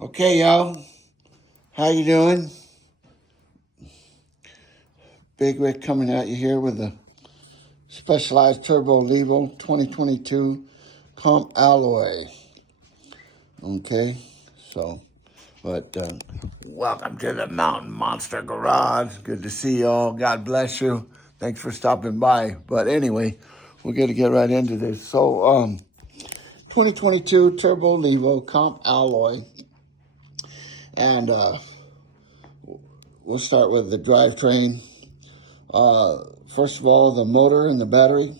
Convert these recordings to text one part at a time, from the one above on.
Okay, y'all. How you doing? Big Rick coming at you here with the Specialized Turbo Levo 2022 Comp Alloy. Okay, so, welcome to the Mountain Monster Garage. Good to see y'all. God bless you. Thanks for stopping by. But anyway, we're going to get right into this. So, 2022 Turbo Levo Comp Alloy. And we'll start with the drivetrain. First of all, the motor and the battery,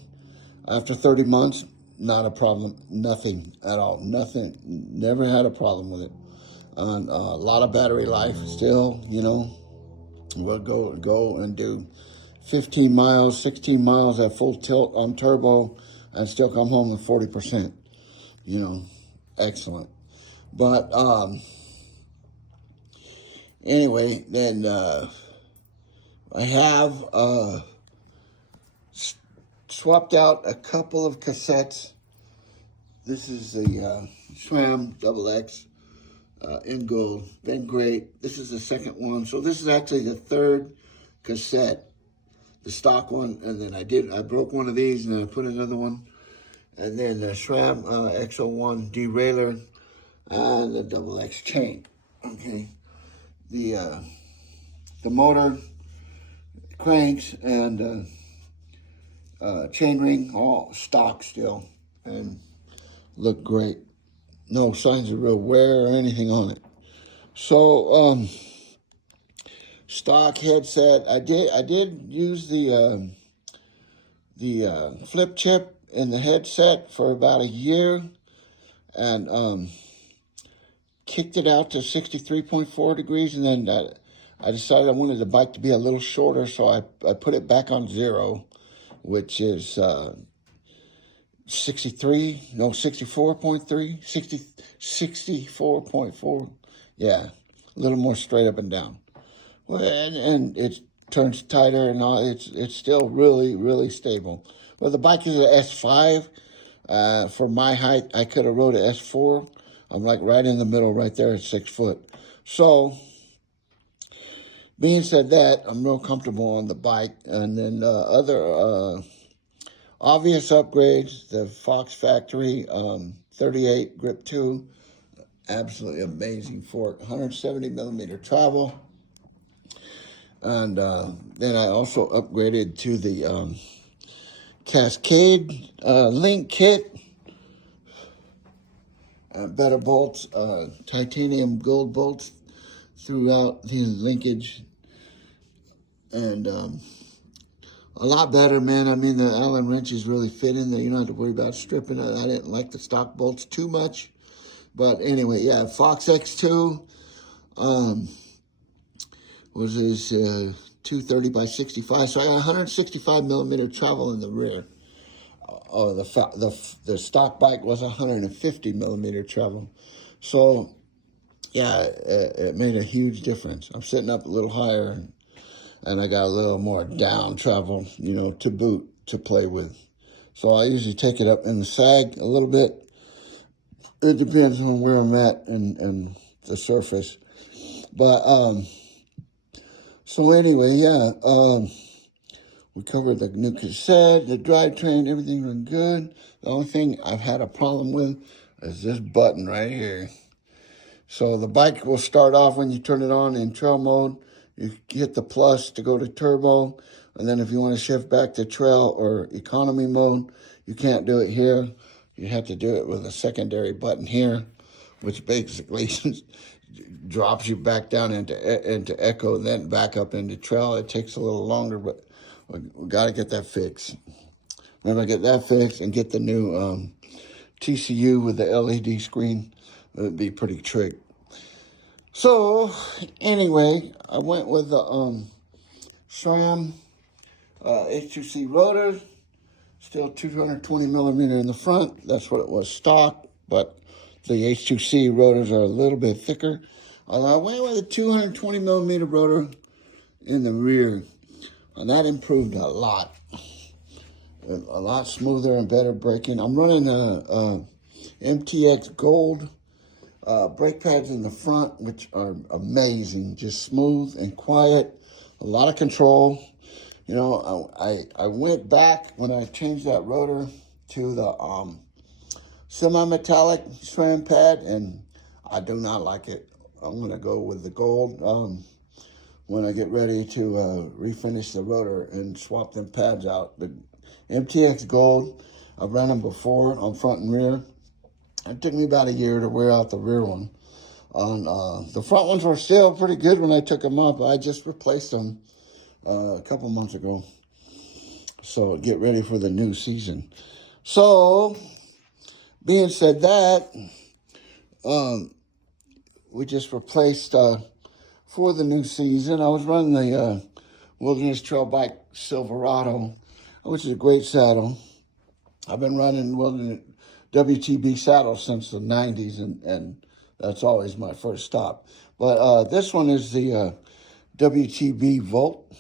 after 30 months, not a problem. Nothing at all. Nothing. Never had a problem with it. A lot of battery life still, We'll go and do 15 miles, 16 miles at full tilt on turbo and still come home with 40%. Excellent. But anyway, then I have swapped out a couple of cassettes. This is the SRAM XX in gold. Been great. This is the second one. So this is actually the third cassette, the stock one. And then I broke one of these and then I put another one. And then the SRAM X01 derailleur and the XX chain. Okay. The motor, cranks, and chain ring, all stock still, and look great. No signs of real wear or anything on it. So, stock headset. I did use the flip chip in the headset for about a year, and kicked it out to 63.4 degrees, and then I decided I wanted the bike to be a little shorter, so I put it back on 0, which is 64.3, 64.4. Yeah, a little more straight up and down. Well, and it turns tighter and all. It's still really, really stable. Well, the bike is an S5. For my height, I could have rode an S4. I'm like right in the middle right there at 6 foot. So, being said that, I'm real comfortable on the bike. And then other obvious upgrades, the Fox Factory 38 Grip 2, absolutely amazing fork, 170 millimeter travel. And then I also upgraded to the Cascade link kit. Better bolts, titanium gold bolts throughout the linkage. And a lot better, man. I mean, the Allen wrenches really fit in there. You don't have to worry about stripping it. I didn't like the stock bolts too much. But anyway, yeah, Fox X2 was his 230 by 65. So I got 165 millimeter travel in the rear. The stock bike was 150 millimeter travel. So, yeah, it made a huge difference. I'm sitting up a little higher, and I got a little more down travel, to boot, to play with. So I usually take it up in the sag a little bit. It depends on where I'm at and the surface. But, so anyway, yeah, we covered the new cassette, the drivetrain, everything went good. The only thing I've had a problem with is this button right here. So the bike will start off when you turn it on in trail mode. You hit the plus to go to turbo. And then if you want to shift back to trail or economy mode, you can't do it here. You have to do it with a secondary button here, which basically drops you back down into echo, then back up into trail. It takes a little longer, but we got to get that fixed. Remember, get that fixed and get the new TCU with the LED screen. It would be pretty trick. So, anyway, I went with the SRAM H2C rotor. Still 220 millimeter in the front. That's what it was stock, but the H2C rotors are a little bit thicker. I went with a 220 millimeter rotor in the rear, and that improved a lot. A lot smoother and better braking. I'm running a MTX Gold brake pads in the front, which are amazing, just smooth and quiet, a lot of control. You know, I went back when I changed that rotor to the semi-metallic SRAM pad, and I do not like it. I'm going to go with the gold when I get ready to refinish the rotor and swap them pads out. The MTX Gold, I've run them before on front and rear. It took me about a year to wear out the rear one. The front ones were still pretty good when I took them up. I just replaced them a couple months ago. So get ready for the new season. So, being said that, we just replaced for the new season. I was running the Wilderness Trail Bike Silverado, which is a great saddle. I've been running Wilderness WTB saddles since the 90s, and that's always my first stop. But this one is the WTB Volt,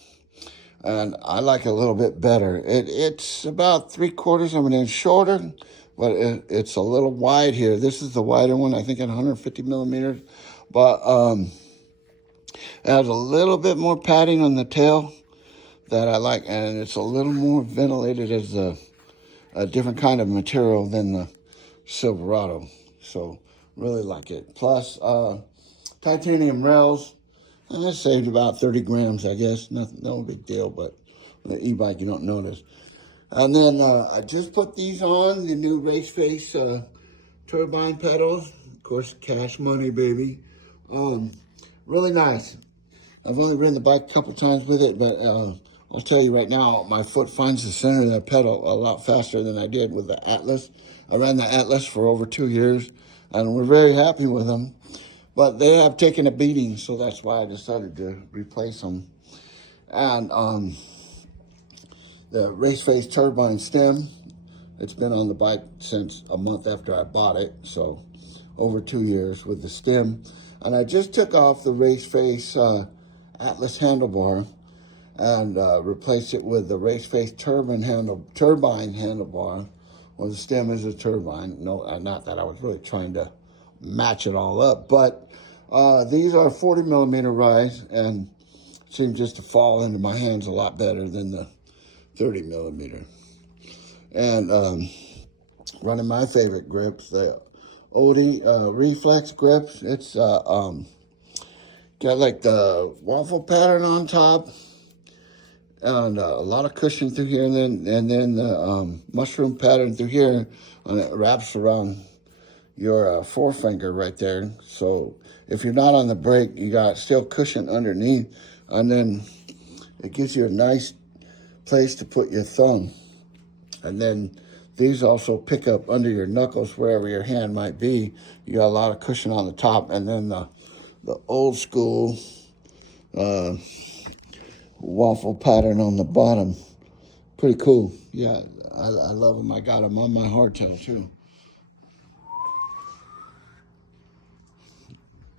and I like it a little bit better. It's about 3/4 of an inch shorter, but it's a little wide here. This is the wider one, I think at 150 millimeters, but it has a little bit more padding on the tail that I like, and it's a little more ventilated as a different kind of material than the Silverado. So really like it. Plus titanium rails. I saved about 30 grams, I guess. Nothing, no big deal, but with the e-bike you don't notice. And then I just put these on, the new Race Face turbine pedals. Of course, cash money, baby. Really nice. I've only ridden the bike a couple times with it, but I'll tell you right now, my foot finds the center of that pedal a lot faster than I did with the Atlas. I ran the Atlas for over 2 years, and we're very happy with them. But they have taken a beating, so that's why I decided to replace them. And the Race Face turbine stem, it's been on the bike since a month after I bought it, so over 2 years with the stem. And I just took off the Race Face Atlas handlebar and replaced it with the Race Face turbine handlebar, where the stem is a turbine. No, not that I was really trying to match it all up, but these are 40 millimeter rise and seem just to fall into my hands a lot better than the 30 millimeter. And running my favorite grips, the Odie Reflex grips. It's got like the waffle pattern on top, and a lot of cushion through here, and then the mushroom pattern through here, and it wraps around your forefinger right there. So if you're not on the brake, you got still cushion underneath, and then it gives you a nice place to put your thumb. And then these also pick up under your knuckles wherever your hand might be. You got a lot of cushion on the top, and then the old school waffle pattern on the bottom. Pretty cool. Yeah, I love them. I got them on my hardtail too.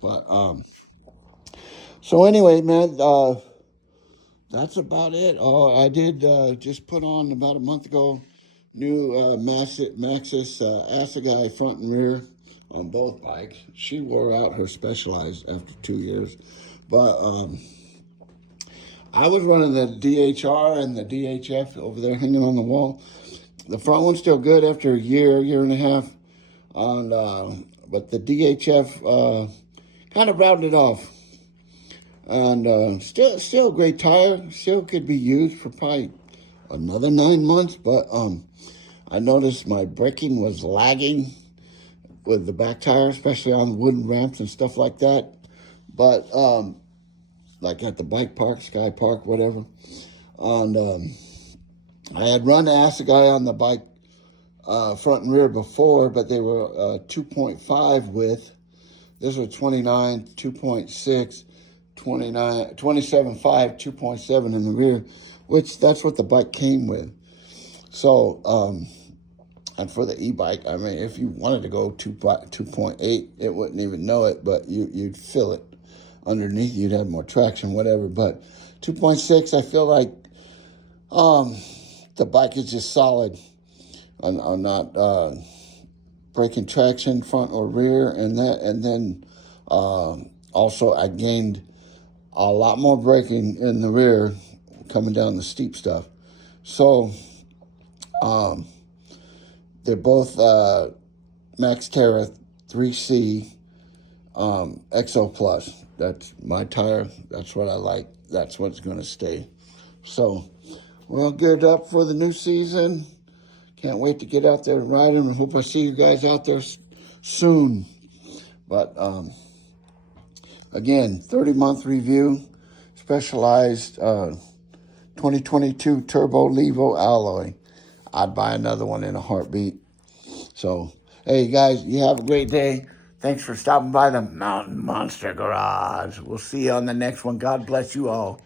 But so anyway, man, that's about it. Oh, I did just put on about a month ago new Maxxis Assegai front and rear on both bikes. She wore out her Specialized after 2 years, but I was running the DHR and the DHF over there hanging on the wall. The front one's still good after a year and a half, and but the DHF kind of rounded off. And still a great tire. Still could be used for probably another 9 months. But I noticed my braking was lagging with the back tire, especially on wooden ramps and stuff like that. But like at the bike park, Sky Park, whatever. And I had run the Assegai on the bike front and rear before, but they were 2.5 width. This was 29, 2.6. 27.5, 2.7 in the rear, which that's what the bike came with. So, and for the e-bike, I mean, if you wanted to go 2.8, it wouldn't even know it, but you'd feel it underneath. You'd have more traction, whatever. But 2.6, I feel like the bike is just solid. I'm not braking traction, front or rear, and then also I gained a lot more braking in the rear coming down the steep stuff. So they're both Maxterra 3C XO Plus. That's my tire. That's what I like. That's what's going to stay. So we're all geared up for the new season. Can't wait to get out there and ride them. I hope I see you guys out there soon. But again, 30-month review, specialized 2022 Turbo Levo alloy. I'd buy another one in a heartbeat. So, hey guys, you have a great day. Thanks for stopping by the Mountain Monster Garage. We'll see you on the next one. God bless you all.